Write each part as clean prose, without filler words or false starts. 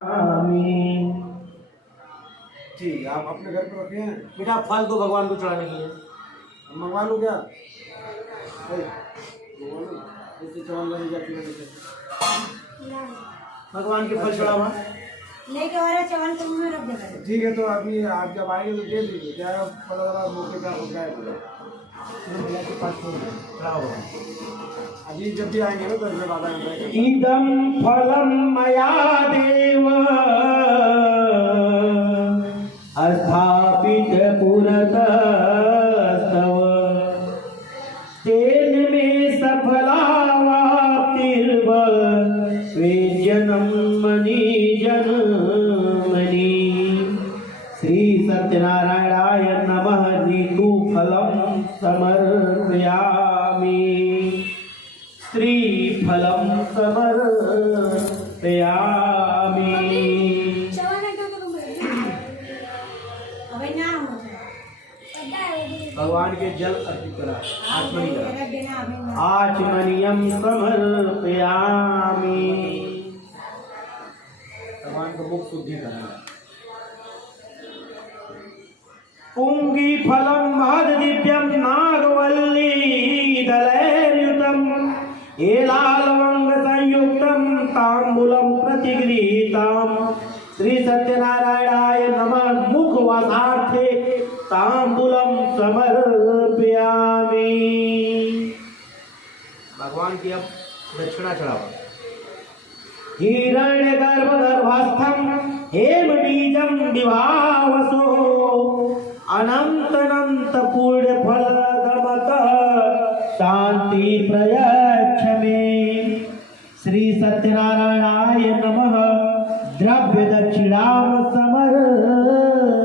आमीन। ठीक है, आप अपने घर पर रखे हैं। बेटा फल दो भगवान को चढ़ाने के लिए। मंगवा लूँ क्या? मंगवा लूँ जैसे चवन वाली जाती है वैसे। भगवान के फल चढ़ावा लेके आ रहे चवन तुम में रख देगा। ठीक है, तो अभी आप जब आएंगे तो दे दीजिए। क्या फल वाला मौके का होता है पूरा के पास चढ़ाओ। अभी जब भी आएंगे ना तो इसमें बाधा नहीं रहेगा। इदं फलं मया देव स्थापित पुरतस्तव तेन मे सफलावाप्तिर्भवेज्जनं मनी जन्मनि। श्री सत्यनारायणाय नमः। ऋतुफलं समर्पयामि। श्रीफलं समर्पयामि। भगवान के जल अर्पित करा आचमनीयम समर्पयामि। भगवान का मुख शुद्धि करा। पुंगी फलम महद दिव्यम नागवल्ली दलैर्युतम एलालवंग संयुक्तम तांबूलम प्रतिगृहीतम। श्री सत्यनारायणाय नमः। मुख वासार्थे तांबूलम समर्पयामि। भगवान की अब दक्षिणा चढ़ाओ। हिरण्य गर्भ गर्भस्थम हेम बीजम विभावसो अनंत अनंत पुण्य फल दमत शांति प्रयच्छ मे। श्री सत्यनारायणाय नमः। द्रव्य दक्षिणाम समर्पयामि।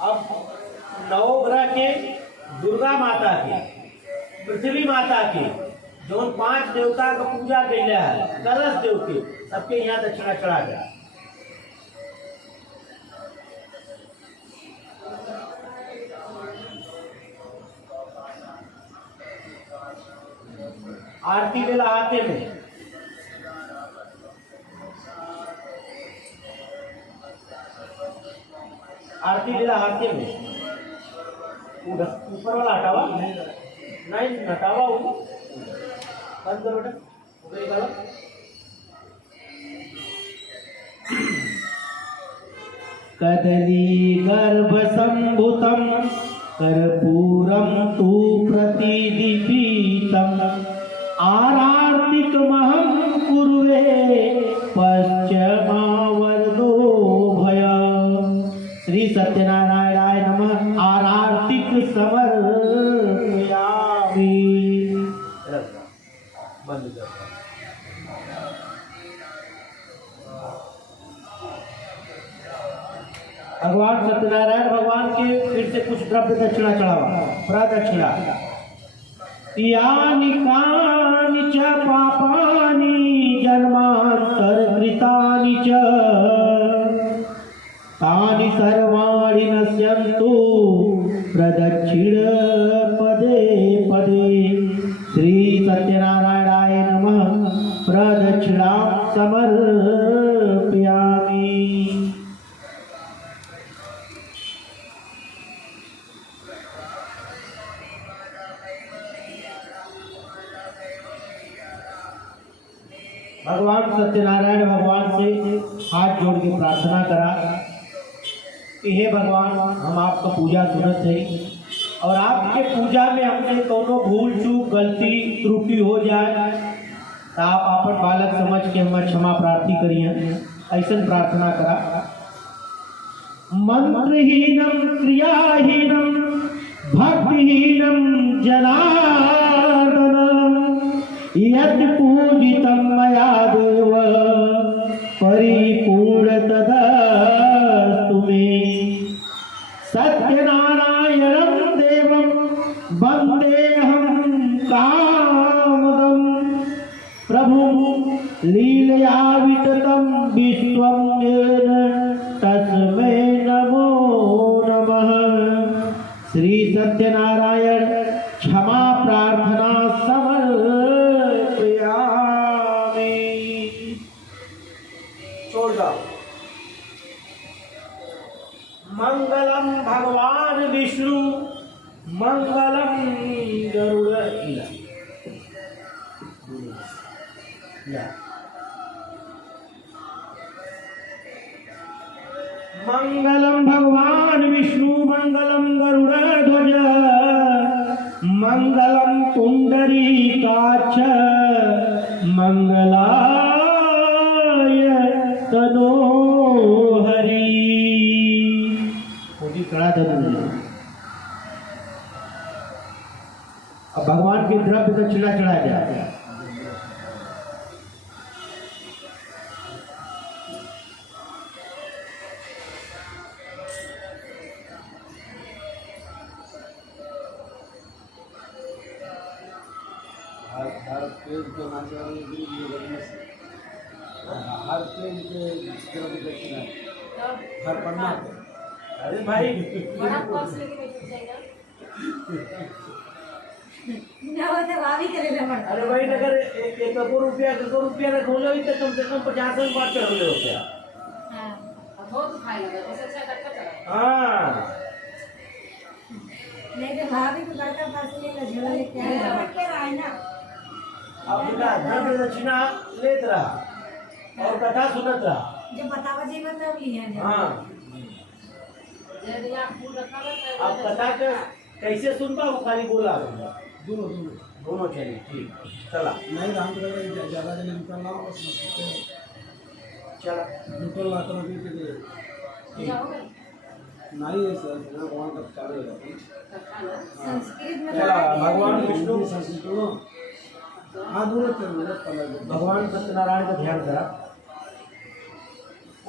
अब नवग्रह के, दुर्गा माता के, पृथ्वी माता के, जो 5 देवता का पूजा कैले है, कलश देव के, सबके यहाँ दक्षिणा चढ़ा गया। आरती वेला हाथे में आरती वेला हाथे में ऊपर वाला हटावा नहीं हटावा बंद करो बेटा। कदली गर्भ संभुतम कर्पूरम तु प्रतिदीपितम आरार्तिकमहं कुर्वे पश्चिमावर्दो भय। श्री सत्यनारायणाय नमः। आरार्तिक समर्पयामि। बंद कर। भगवान सत्यनारायण भगवान के फिर से कुछ द्रव्य दक्षिणा चढ़ावा। प्रदक्षिणा। यानि कानि च पापानि जन्मान्तरकृतानि च तानि सर्वाणि नश्यन्तु प्रदक्षिण पदे पदे। श्री सत्यनारायणाय नमः। प्रदक्षिणां समर्पयामि। भगवान सत्यनारायण भगवान से हाथ जोड़ के प्रार्थना करा कि हे भगवान, हम आपका पूजा सुनत है और आपके पूजा में हमसे कोनो भूल चूक गलती त्रुटि हो जाए तो आप अपन बालक समझ के हम क्षमा प्रार्थी करिए। ऐसा प्रार्थना करा। मंत्रहीनम क्रियाहीनम भक्तिहीनम जनार्दन यत् पूजितं मया देव परिपूर्ण तदस्तु मे। सत्यनारायणं देवं वन्देऽहं कामदं प्रभुं लीलया विततं विश्वं येन तस्मै नमो नमः। श्री सत्यनारायण क्षमा गरुड़ इला या। मंगलम भगवान विष्णु मंगलम गरुड़ध्वज मंगलम पुंडरीकाक्ष मंगलाय तनोहरि। मोदी कड़ा था। अब भगवान के द्रव्य दक्षिणा चढ़ा जाए। हर पेड़ के मानने वाले भी ये लगने से हर पेड़ के तरफ दक्षिणा हर पन्ना पे। अरे भाई ना वो तो भाभी करेगा पड़ता। अरे भाई अगर एक करोड़ रुपया रख हो जाए तो कम से कम 50 बार चढ़ ले होते हैं। हाँ बहुत खाएगा तो सबसे अच्छा कटका चला। हाँ नहीं तो भाभी को लड़का पास लेगा झोला लेके आएगा के रहा है ना। अब बेटा द्रव्य दक्षिणा लेत रहा और कथा सुनत रहा। जब बतावा जी तब लिया हाँ जब यहाँ फूल रखा रहता है अब कथा के कैसे सुनबा वो खाली बोला दोनों दोनों चलिए ठीक चला नहीं राम तो ज़्यादा जल्दी निकलना और चला निकलना तो अभी के लिए जाओगे नहीं है सर भगवान का चालू है खाना संस्कृत में चला भगवान विष्णु हाँ दोनों चल भगवान सत्यनारायण का ध्यान करा।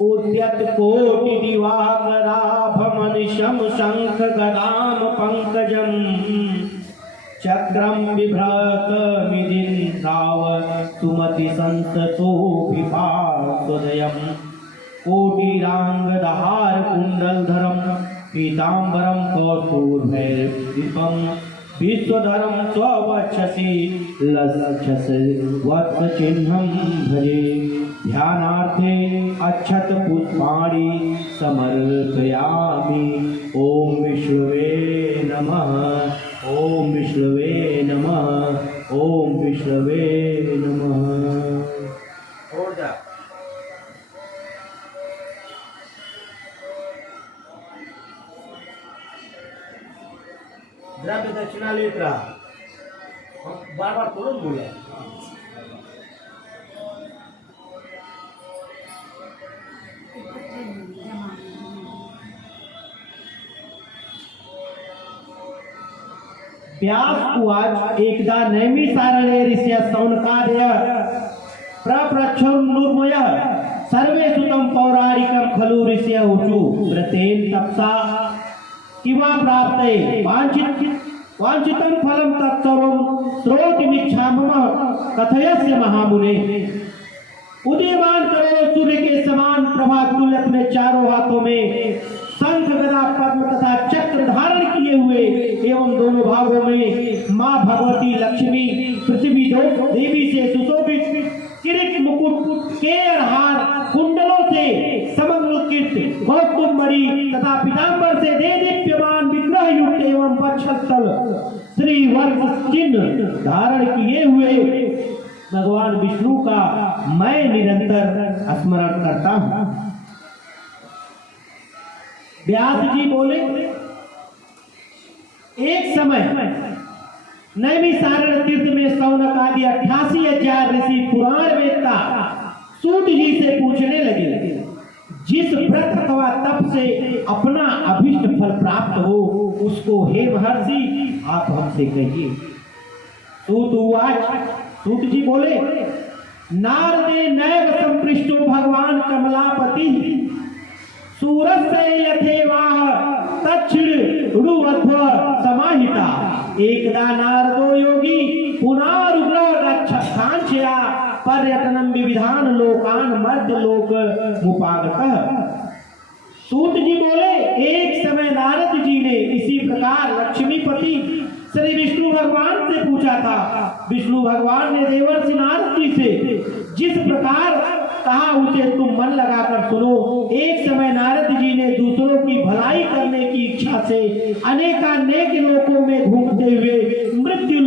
उद्यत कोटि दिवाकराभमनिशं शंख गदाम पंकजम चक्रम बिभ्रत मिदिन्दाव सुमति संसतोभिपासोदयम् कोटिरांगदहार कुंडलधरम पीतांबरम कौस्तुभैर्दीपं विश्वधरम स्ववक्षसि लक्षस वत्स चिन्हं भजे ध्यानार्थे अक्षत पुष्पाणि समर्पयामि। ओम विष्णुवे नमः ओम विष्णुवे नमः ओम विष्णुवे नमः। हो जा द्रव्य दक्षिणा लेत रहा। बार बार थोड़ा बोला व्यास उवाच एकदा नैमिषारण्ये ऋषय शौनकादय प्रप्रच्छन्नुर्मय सर्वे सुतं पौराणिकं खलु ऋषय ऊचु व्रतेन तपसा किमा प्राप्ते वांछितं फलं तत्सर्वं श्रोतुमिच्छामः कथयस्य महामुने। उदीयमान करोड़ों सूर्य के समान प्रभा तुल्य अपने चारों हाथों में शंख गदा पद्म तथा चक्र धारण किए हुए एवं दोनों भागों में माँ भगवती लक्ष्मी पृथ्वी देवी से सुशोभित किरीट मुकुट केर हार कुंडलों से समन्वित गौतम मणि तथा पीतांबर से देदीप्यमान विग्रह युक्त एवं वक्षस्थल श्री वर्ग चिन्ह धारण किए हुए भगवान विष्णु का मैं निरंतर स्मरण करता हूँ। व्यास जी बोले एक समय नैमिषारण्य तीर्थ में शौनक आदि 88,000 ऋषि पुराण वेत्ता सूत जी से पूछने लगे जिस व्रत अथवा तप से अपना अभिष्ट फल प्राप्त हो उसको हे महर्षि आप हमसे कहिए। सूत जी बोले नारदे नैव संपृष्टो भगवान कमलापति सूरस्य यथेवाह तच्छिरुवध्व समाहिता एकदा नारदो योगी पुनरुग्रह गच्छांचया पर्यटनम विविधान लोकान मध्य लोक मुपागतः। सूत जी बोले एक समय नारद जी ने इसी प्रकार लक्ष्मीपति श्री विष्णु भगवान से पूछा था। विष्णु भगवान ने देवर्षि नारद जी से जिस प्रकार कहा उसे तुम मन लगाकर सुनो। एक समय नारद जी ने दूसरों की भलाई करने की इच्छा से अनेकानेक लोकों में घूमते हुए मृत्यु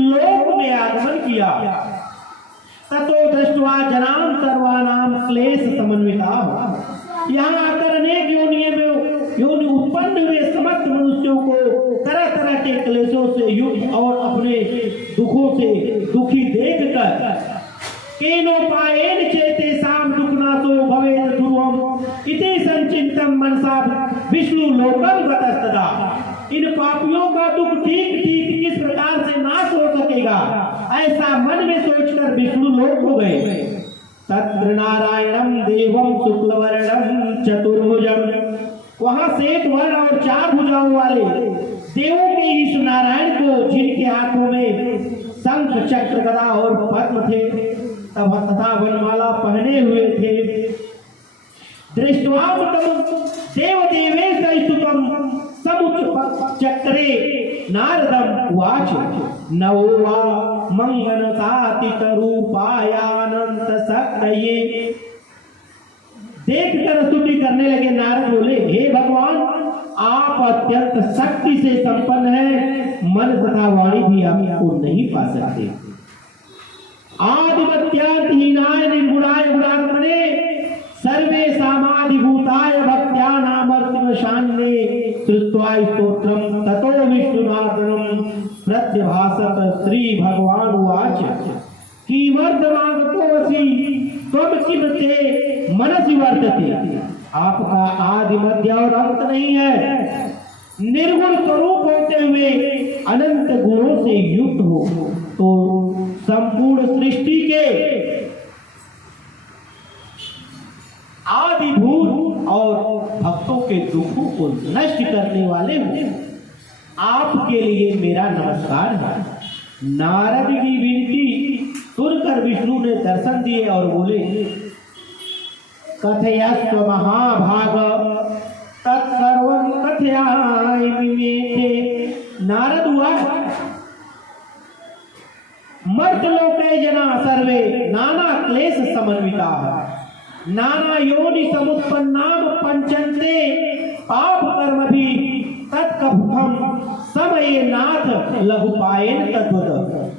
दुखों से दुखी देखकर केनोपायेन चेतेषां दुःखनाशो भवेत् ध्रुवम् इति संचिन्तं मनसा विष्णु लोकं गतस्तदा। इन पापियों का दुख ठीक ठीक किस प्रकार से नाश हो सकेगा, ऐसा मन में सोचकर विष्णु लोक हो गए। तत्र नारायणं देवं शुक्लवर्णं चतुर्भुजं, वहां श्वेत वर्ण और 4 भुजाओं वाले देवों के ईश नारायण को, जिनके हाथों में शंख चक्र गदा और पद्म थे तथा वनमाला पहने हुए थे, दृष्ट्वा देव देवेश स्तुतं समुच्च चक्रे नारदं उवाच नवो वा मंगनतातित रूपायानंत शक्तये। देख कर स्तुति करने लगे। नारद बोले, हे भगवान, आप अत्यंत शक्ति से संपन्न हैं, मन तथा वाणी भी आपको नहीं पा सकते। आदिमत्यार्थहीनाय निर्गुणाय गुणात्मने सर्वे सामाधिभूताय भक्त्यानामर्तिमशान्ये श्रुत्वा स्तोत्रं ततो विष्णुनाथनं प्रत्यभासत। श्री भगवान उवाच किमर्थमागतोऽसि त्वं किम ते मनसि वर्तते। आपका आदि मध्य और अंत नहीं है, निर्गुण स्वरूप होते हुए अनंत गुणों से युक्त हो तो संपूर्ण सृष्टि के आदिभूत और भक्तों के दुखों को नष्ट करने वाले हो, आपके लिए मेरा नमस्कार है। नारद की विनती सुनकर विष्णु ने दर्शन दिए और बोले, कथयस्व महाभाग तत्सर्वं कथयामि मे। नारद हुआ, मर्त्यलोके जना सर्वे नाना क्लेश समन्विता, नाना योनि समुत्पन्नाम पंचन्ते पाप कर्म भी तत्कफम समये नाथ लघुपायेन तद्वत्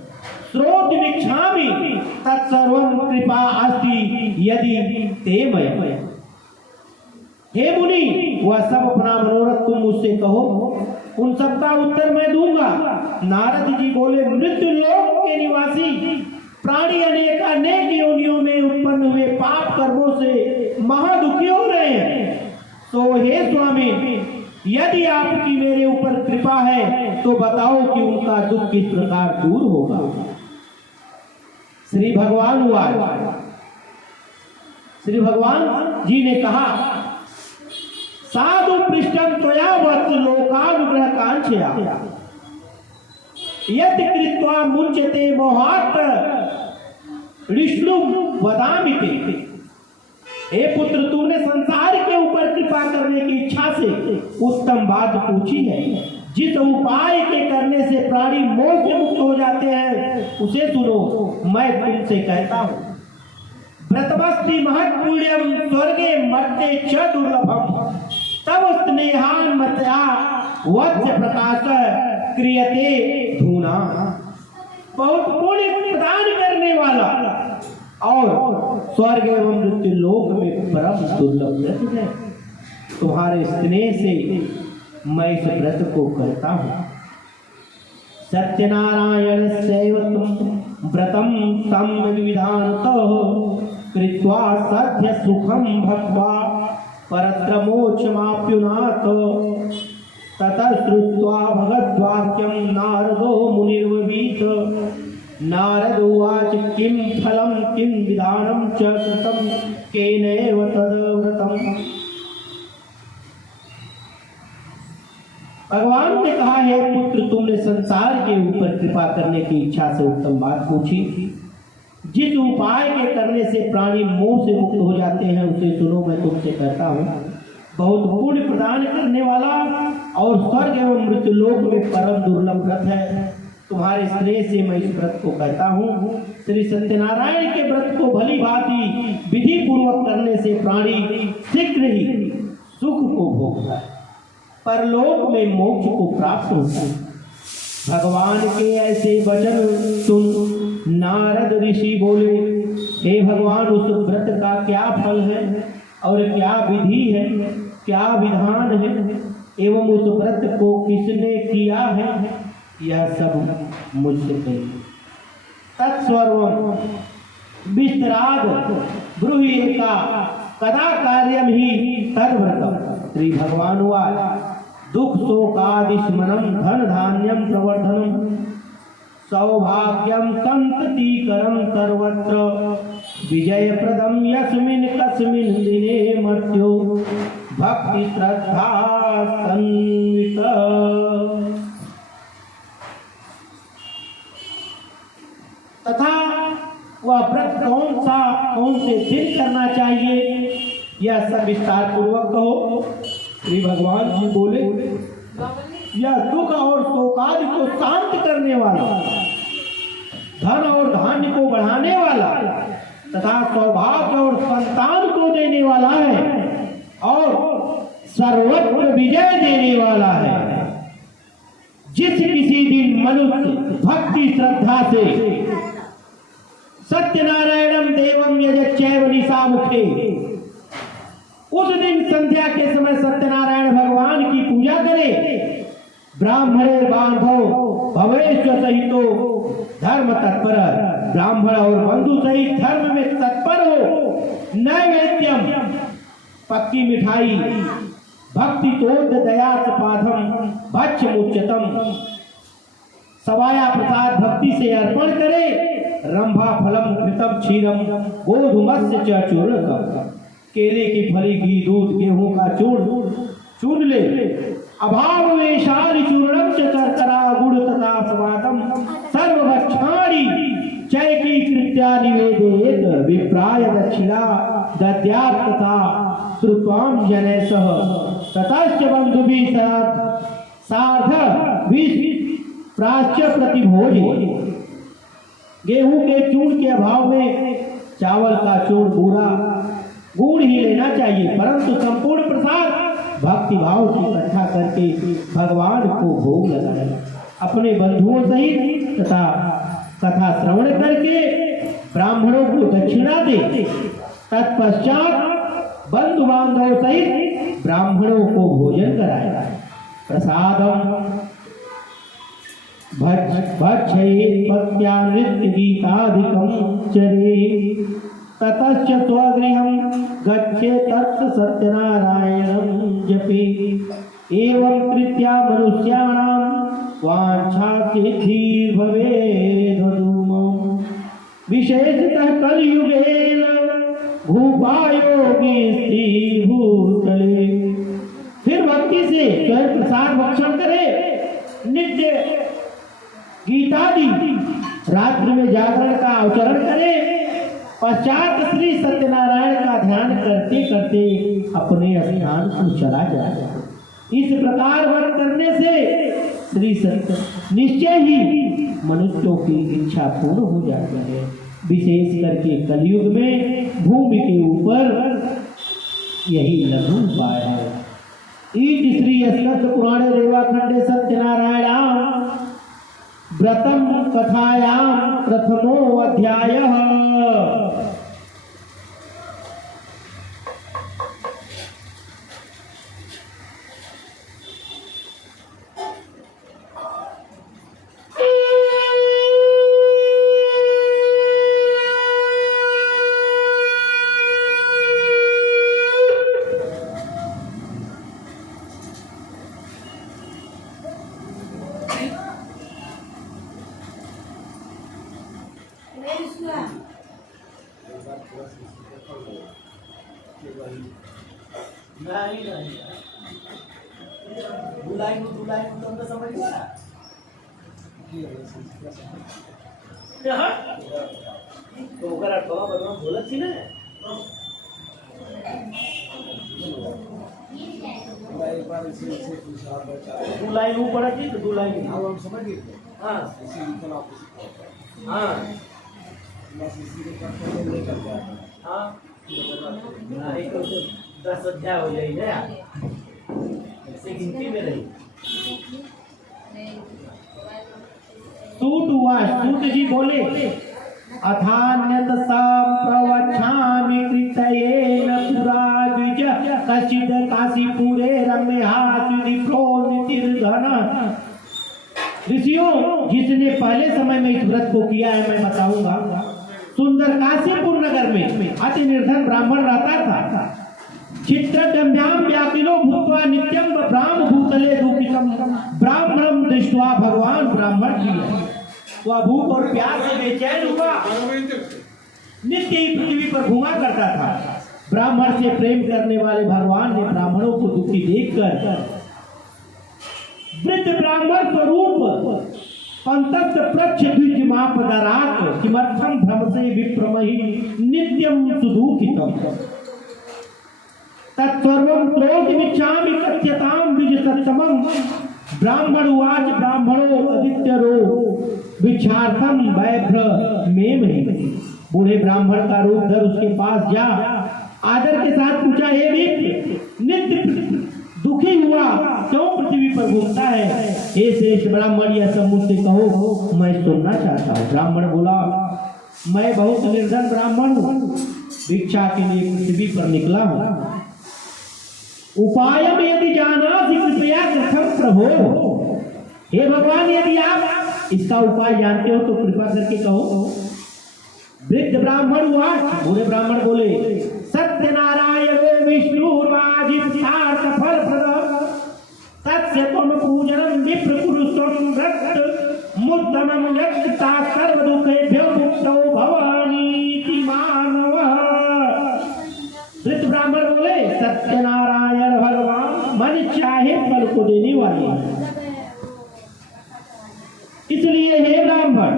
श्रोतुमिच्छामि तत्सर्वं कृपा अस्ति यदि ते मय। हे मुनि, वह सब अपना मनोरथ तुम मुझसे कहो, उन सबका उत्तर मैं दूंगा। नारद जी बोले, मृत्यु लोक के निवासी प्राणी अनेक योनियों में उत्पन्न हुए पाप कर्मों से महादुखी हो रहे हैं। तो हे स्वामी, यदि आपकी मेरे ऊपर कृपा है तो बताओ कि उनका दुख किस प्रकार दूर होगा। श्री भगवान हुआ, श्री भगवान जी ने कहा, साधु पृष्ठम त्वया वत्स लोकानुग्रह कांक्षया यत् कृत्वा मुच्यते मोहात् विष्णु वदामि ते। हे पुत्र, तूने संसार के ऊपर कृपा करने की इच्छा से उत्तम बात पूछी है। जिस उपाय के करने से प्राणी मोह से मुक्त हो जाते हैं उसे सुनो। मैं तुमसे कहता हूँ, व्रतमस्ति महत् पुण्यम स्वर्गे मर्त्य च दुर्लभम तब स्नेहान मत्या वत्स प्रकाश क्रियते धूना। बहुत पुण्य प्रदान करने वाला और स्वर्ग एवं मृत्यु लोक में परम दुर्लभ व्रत है। तुम्हारे स्नेह से मैं इस व्रत को करता हूँ। सत्यनारायण सेवतम व्रतम संविधानतः कृत्वा सत्य सुखम भक्त्वा परत्र मोक्षमाप्युनाथ। ततः श्रुत्वा भगवद्वाक्यं नारदो मुनिर्ब्रवीत। नारद उवाच किं फलं किं विधानं च कृतं केनैव तद्व्रतम्। भगवान ने कहा, है पुत्र, तुमने संसार के ऊपर कृपा करने की इच्छा से उत्तम बात पूछी। जिस उपाय के करने से प्राणी मोह से मुक्त हो जाते हैं उसे सुनो, मैं तुमसे कहता हूँ। बहुत पुण्य प्रदान करने वाला और स्वर्ग एवं मृत्यु लोक में परम दुर्लभ व्रत है। तुम्हारे स्नेह से मैं इस व्रत को कहता हूँ। श्री सत्यनारायण के व्रत को भली भांति विधि पूर्वक करने से प्राणी शीघ्र ही सुख को भोगता है, परलोक में मोक्ष को प्राप्त होता है। भगवान के ऐसे वचन सुन नारद ऋषि बोले, हे भगवान, उस व्रत का क्या फल है और क्या विधि है, क्या विधान है एवं उस व्रत को किसने किया है, यह सब मुझसे कहिए। तत्स्वर्वं विस्तराद ब्रूहीका कदा कार्यम ही तद्व्रतम। श्री भगवान उवाच दुख शोकादिशमनम धन धान्यम प्रवर्धनम सौभाग्यम संततिकरम सर्वत्र विजयप्रदम यस्मिन् कस्मिन् दिने मर्त्यो भक्ति श्रद्धा संवित। तथा वह व्रत कौन से दिन करना चाहिए, यह सब विस्तार पूर्वक कहो। श्री भगवान जी बोले यह दुख और शोकादि को शांत करने वाला, धन और धान्य को बढ़ाने वाला तथा सौभाग्य और संतान को देने वाला है और सर्वत्र विजय देने वाला है। जिस किसी दिन मनुष्य भक्ति श्रद्धा से सत्यनारायणम देवम यजच्चैव निशामुखे, उस दिन संध्या के समय सत्यनारायण भगवान की पूजा करे, ब्राह्मणे बांधव भवेश्व सहितो धर्म तत्पर, ब्राह्मण और बंधु सहित धर्म में तत्पर हो, नैवेद्यम पक्की मिठाई, भक्ति तोद दया पाधम भक्ष मुच्यतम, सवाया प्रसाद भक्ति से अर्पण करे, रंभा फलम घृतम क्षीरम गोधूमस्य च चूर्णकम, केले की फली घी दूध गेहूं का चूर्ण ले, अभाव में शारी चूर्णम च शर्करा गुड़ तथा स्वादम सर्वभक्षाणि चैकी कृत्या निवेदेत, विप्राय दक्षिणा दद्यात् तथा श्रुत्वाम जनै सह ततश्च बंधुभिः सार्ध प्राच्य प्रतिभोजे। गेहूं के चूर्ण के अभाव में चावल का चूर्ण बूरा गुड़ ही लेना चाहिए, परंतु संपूर्ण प्रसाद भक्ति भाव से इकट्ठा करके भगवान को भोग लगाए, अपने बंधुओं सहित तथा कथा श्रवण करके ब्राह्मणों को दक्षिणा दे, तत्पश्चात बंधु बांधव सहित ब्राह्मणों को भोजन कराए। प्रसादम भक्षयेत् भक्त्या नृत्य गीताधिकं चरेत्, ततश्च स्वगृहं गच्छेत् तत् सत्यनारायणं जपेत्, एवं कृत्या मनुष्याणां वाञ्छा सिद्धिर्भवेत् धूमं, विशेषतः कलियुगेन भूपायोगी स्त्रीभूतले। फिर भक्ति से स्वयं प्रसाद भक्षण करे, नित्य गीतादि रात्रि में जागरण का आचरण करे, पश्चात श्री सत्यनारायण का ध्यान करते करते अपने स्थान को चला जाए। इस प्रकार व्रत करने से श्री सत्य निश्चय ही मनुष्यों की इच्छा पूर्ण हो जाती है। विशेष करके कलयुग में भूमि के ऊपर यही लघु उपाय है। ईट श्री स्कंद पुराणे रेवाखंडे सत्यनारायण व्रतम कथायां प्रथमो अध्यायः। तो अगर अठवा बदवा बोलत थी ना एक बार इसे पूछा बचा दो लाइन ऊपर थी तो दो लाइन हम समझ गए। हाँ इसी इतना ऑपोजिट हाँ बस इसी के करते ले कर गया। हाँ एक तो 10 अध्याय हो जाएगी ना ऐसे गिनती में रही। सूत जी बोले अथान्यत प्रवक्षामि कृतयेन पुरा द्विज कश्चित् काशीपुरे रम्यहासुरिप्रो नितिर्घन ऋषियों, जिसने पहले समय में इस व्रत को किया है मैं बताऊंगा। सुंदर काशीपुर नगर में अति निर्धन ब्राह्मण रहता था। चित्रगम्याम व्याकिलो भूत्वा नित्यम ब्राह्म भूतले दुखितम ब्राह्मणम दृष्ट्वा भगवान ब्राह्मण की वह भूख और प्यास से बेचैन हुआ, नित्य ही पृथ्वी पर घूमा करता था। ब्राह्मण से प्रेम करने वाले भगवान ने ब्राह्मणों को दुखी देखकर वृद्ध ब्राह्मण स्वरूप पंतस्थ प्रच्छ द्विजमापदरात् किमर्थम भ्रम से विप्रमहि नित्यम सुदुखितम तत्सर्वं क्रोधमिच्छामि कथ्यतां द्विजसत्तमं ब्राह्मण उवाच ब्राह्मणो अदित्यरो विचार्थम वैभ्र मेमहि। बूढ़े ब्राह्मण का रूप धर उसके पास जा आदर के साथ पूछा, हे मित्र, नित्य दुखी हुआ क्यों पृथ्वी पर घूमता है? हे श्रेष्ठ ब्राह्मण, यह सब मुझसे कहो, मैं सुनना चाहता हूँ। ब्राह्मण बोला, मैं बहुत निर्धन ब्राह्मण हूँ, भिक्षा के लिए पृथ्वी पर निकला हूँ। उपाय में यदि जाना कृपया कृथम प्रभो। हे भगवान, यदि आप इसका उपाय जानते हो तो कृपा करके कहो। वृद्ध ब्राह्मण हुआ, बूढ़े ब्राह्मण बोले, सत्यनारायण विष्णुर्वाजितार्थ फल प्रद तस्य त्वं पूजनं विप्र पुरुषं व्रत मुत्तमं यत्ता सर्व दुखेभ्यो मुक्तो भवानीति मानवः। वृद्ध ब्राह्मण बोले, सत्यनारायण भगवान मन चाहे फल को देने वाले, इसलिए हे ब्राह्मण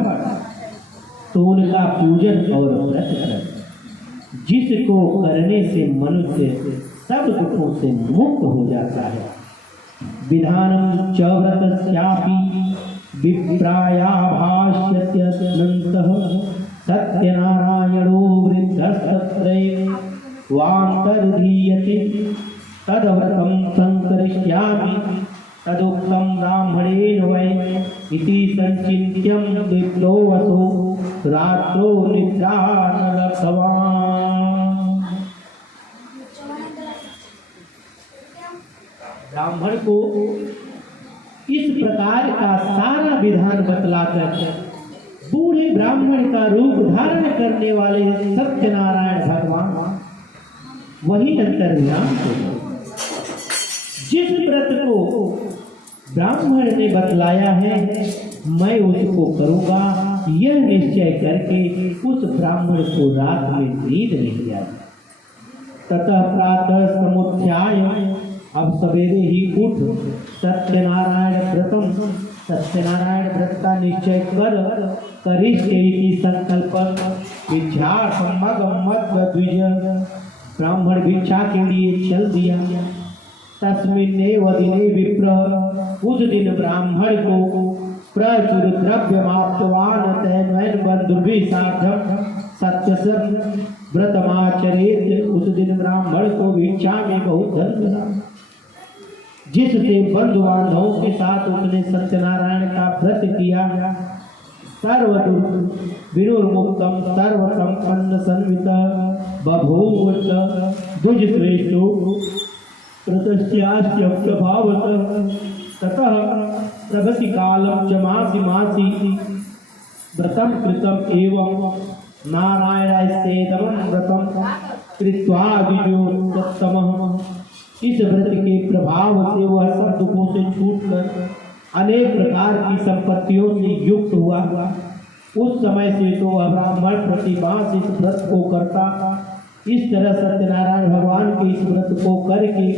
तो उनका पूजन और व्रत कर, जिसको करने से मनुष्य सब दुखों से मुक्त हो जाता है। विधानम च व्रतस्यापि विप्राया भाष्यत्यनन्तः सत्यनारायणो वृद्धस्तत्रैव वान्तर्धीयते तद्व्रतं संकरिष्यामि तदुक्तं ब्राह्मणेन वै इति संचिन्त्यं विप्लोवसो रात्रो निद्रा न लब्धवान्। ब्राह्मण को इस प्रकार का सारा विधान बतलाकर बूढ़े ब्राह्मण का रूप धारण करने वाले सत्यनारायण भगवान वही अंतर्यामी थे। जिस व्रत को ब्राह्मण ने बतलाया है मैं उसको करूंगा, यह निश्चय करके उस ब्राह्मण को रात में नींद नहीं आई। ततः प्रातः समुत्थाय, अब सवेरे ही उठ सत्यनारायण व्रत का निश्चय कर करिष्ये संकल्प भिक्षार्थं द्विज। ब्राह्मण भिक्षा के लिए चल दिया। तस्मिन्नेव दिने विप्र, उस दिन ब्राह्मण को प्रचुर द्रव्यमाप्तवान् तैर्वैन बन्धुभिः सार्धं सत्यसन् व्रतमाचरेत्। उस दिन ब्राह्मण को भिक्षा में बहुत धन मिला, जिससे बंधु बांधवों के साथ उसने सत्यनारायण का व्रत किया। सर्वदुर् विनुर्मुक्तं सर्वसंपन्न संवित बभूव द्विजश्रेष्ठो प्रतस्यास्य प्रभावतः। ततः प्रभृति कालं च मासि मासि व्रतं कृतम् एवं नारायणास्तेदं व्रतं कृत्वा द्विजोत्तमः। इस व्रत के प्रभाव से वह सब दुखों से छूटकर अनेक प्रकार की संपत्तियों से युक्त हुआ। उस समय से तो वह ब्राह्मण प्रतिमास इस व्रत को करता। इस तरह सत्यनारायण भगवान के इस व्रत को करके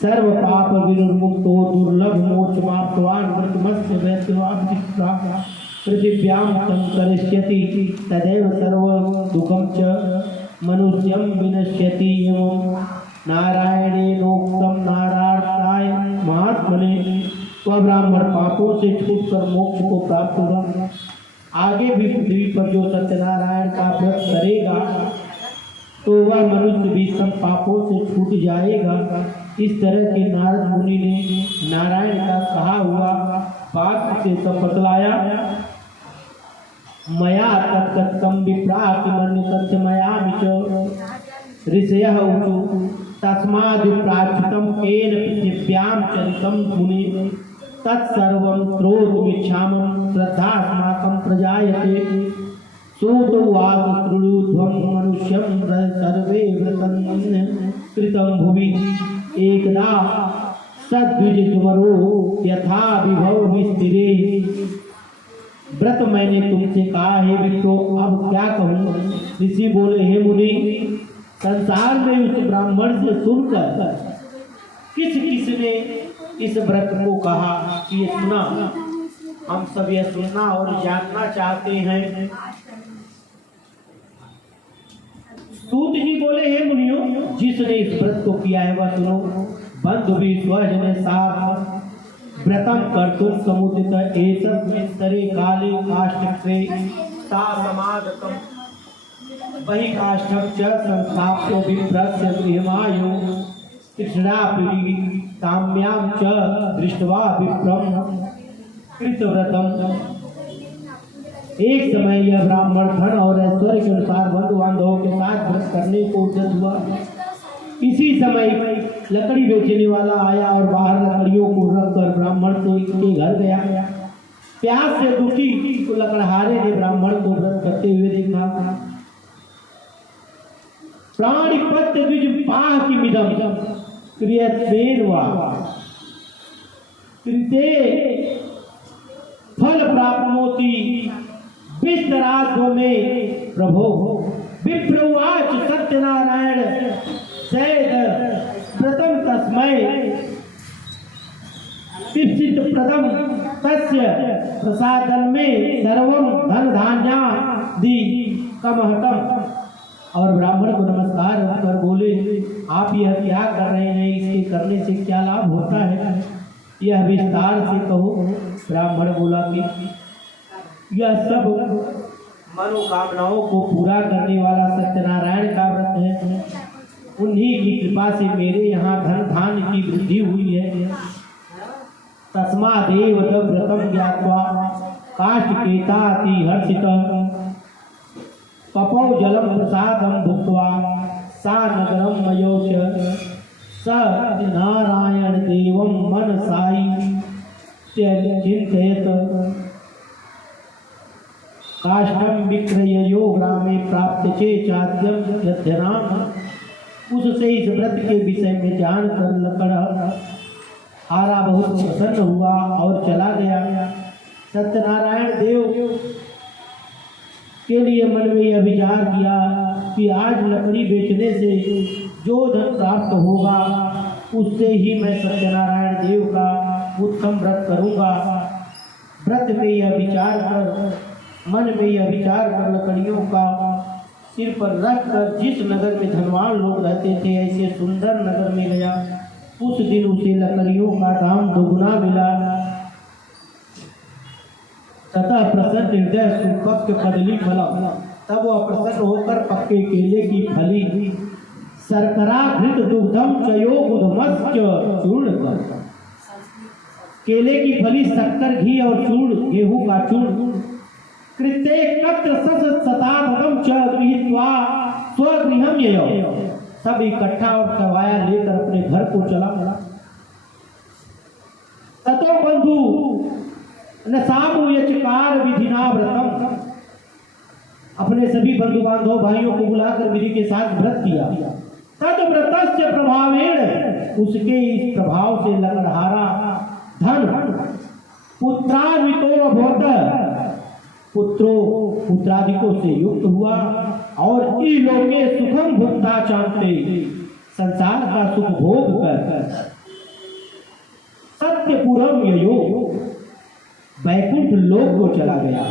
सर्व पाप विनिर्मुक्तो दुर्लभ मोक्षमाप्तवान् व्रतमस्य वैद्यवादिष्टा पृथिव्यां संकरिष्यति तदेव सर्व दुःखं च मनुष्यं विनश्यति। एवं नारायणेनोक्तं नारायणाय महात्मने वह ब्राह्मण पापों से छूटकर मोक्ष को प्राप्त होगा। आगे भी पृथ्वी पर जो सत्यनारायण का व्रत करेगा तो वह मनुष्य भी सब पापों से छूट जाएगा। इस तरह के नारद मुनि ने नारायण का कहा हुआ बात से सब बतलाया। मया तत्कथं विप्रातिमन्य तथ्यमयामि च ऋषयः ऊचु तस्माद् विप्राच्युतं केन पृथिव्यां चरितं मुने। तत्सर्वं श्रोतुमिच्छामं श्रद्धास्माकं प्रजायते। सूतोवाच शृणुध्वं मनुष्यं सर्वे व्रतं कृतं भुवि एकदा सद्विजितवरो यथा विभव स्थिरे। व्रत मैंने तुमसे कहा है विप्रो, अब क्या कहूँ। ऋषि बोले, हे मुनि, संसार में उस ब्राह्मण से सुनकर किस किसने इस व्रत को कहा कि ये सुना, हम सब यह सुनना और जानना चाहते हैं। सूत जी बोले, हे मुनियों, जिसने इस व्रत को किया है वह सुनो। बंधु भी स्वजन साथ व्रतम कर्तुम समुदित एतस्मिन्तरे काले काष्ठक्षे ता समागतम् वही काष्ठं च संस्थाप्य विप्रस्य गृहमायो कृष्णापि ताम्यां च दृष्ट्वा विप्रं कृतव्रतम्। एक समय यह ब्राह्मण धन और ऐश्वर्य के अनुसार बंधु बांधवों के साथ व्रत करने को उद्यत हुआ। इसी समय लकड़ी बेचने वाला आया और बाहर लकड़ियों को रखकर ब्राह्मण के घर गया। प्यास से दुखी तो लकड़हारे ने ब्राह्मण को व्रत करते हुए देखा। प्राणिपत द्विज पाह की मिदम क्रियत्वेन वा कृते फल प्राप्नोति विस्तराध्व में प्रभो। विप्रोवाच सत्यनारायण सैद प्रथम तस्मै तिप्सित प्रथम तस्य प्रसादन में सर्वम धन धान्यादि कमहतम। और ब्राह्मण को नमस्कार कर बोले, आप यह क्या कर रहे हैं, इसके करने से क्या लाभ होता है, यह विस्तार से कहो। ब्राह्मण बोला कि यह सब मनोकामनाओं को पूरा करने वाला सत्यनारायण का व्रत है। उन्हीं की कृपा से मेरे यहाँ धन धान्य की वृद्धि हुई है। तस्मादेव व्रतम ज्ञात्वा काष्ठकेताति हर्षितः कपौ जलम प्रसादम भुक्त्वा सा नगरम मयोच सत्यनारायण देवं मनसाई चिंतयत। काष्ठम विक्रययो ग्रामे प्राप्त चे चाद्यम यध्यनाम। उससे इस व्रत के विषय में जानकर लकड़हारा बहुत प्रसन्न हुआ और चला गया। सत्यनारायण देव के लिए मन में यह विचार किया कि आज लकड़ी बेचने से जो धन प्राप्त होगा उससे ही मैं सत्यनारायण देव का उत्तम व्रत करूंगा। व्रत में यह विचार कर, मन में यह विचार कर लकड़ियों का सिर पर रख कर जिस नगर में धनवान लोग रहते थे ऐसे सुंदर नगर में गया। उस दिन उसे लकड़ियों का दाम दोगुना मिला। तथा प्रसन्न हृदय सुपक्ष कदली फला, तब वह प्रसन्न होकर पक्के केले की फली शर्करा घृत दुग्धम चयो गुधमस्य चूर्ण कर, केले की फली शक्कर घी और चूर्ण गेहूं का चूर्ण कृत्य कत्र शतापदम च गृहीत्वा स्वगृहम ययो, सब इकट्ठा और करवाया लेकर अपने घर को चला। ततो बंधु न सामूयचकार विधिना व्रतम, अपने सभी बंधु बांधव भाइयों को बुलाकर विधि के साथ व्रत किया। तद व्रतस्य प्रभावेण, उसके इस प्रभाव से लकड़हारा धन पुत्रान्वितो अभवत्, पुत्रादिकों से युक्त हुआ और इलोके सुखम भुक्ता चाहते, संसार का सुख भोग कर सत्यपुरम ययो, वैकुंठ लोक को चला गया।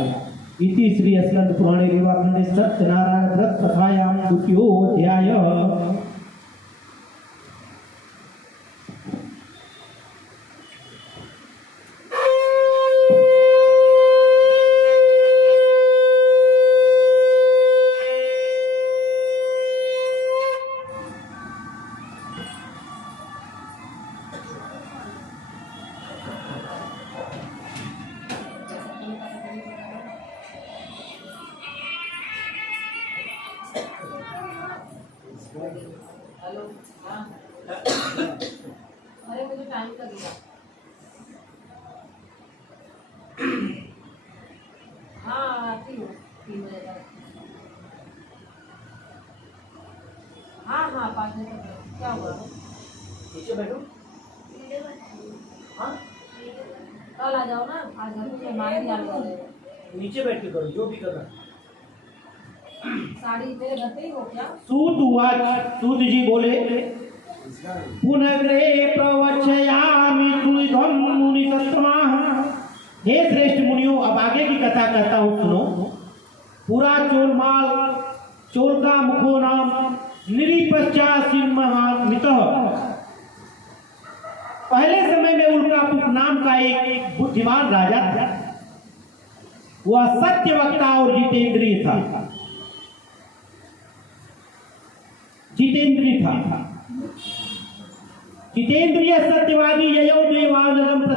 इति श्री स्कंद पुराणे रेवाखंडे सत्यनारायण व्रत कथायां द्वितीयो अध्याय। हेलो, हाँ। अरे मुझे टाइम कर दिया। 3 बजे तक। हाँ हाँ 5 बजे तक। क्या हुआ? नीचे बैठो। हाँ कल आ जाओ ना, आज घर में मेहमान भी आने वाले हैं। नीचे बैठ के करो जो भी करना। साड़ी मेरे घर पे ही हो क्या? सूत हुआ, सूत जी बोले इसका पुनग्रे प्रवचयामि तुइधम मुनि सत्तमाः। हे श्रेष्ठ मुनियों, अब आगे की कथा कहता हूँ सुनो। पूरा चोलमाल चोल का मुखो नाम निरीपश्चासीन महामितः। पहले समय में उल्कापुक नाम का एक बुद्धिमान राजा था। वह सत्यवक्ता और जितेंद्रिय था। जितेंद्रिय सत्यवादी ययो देवानगम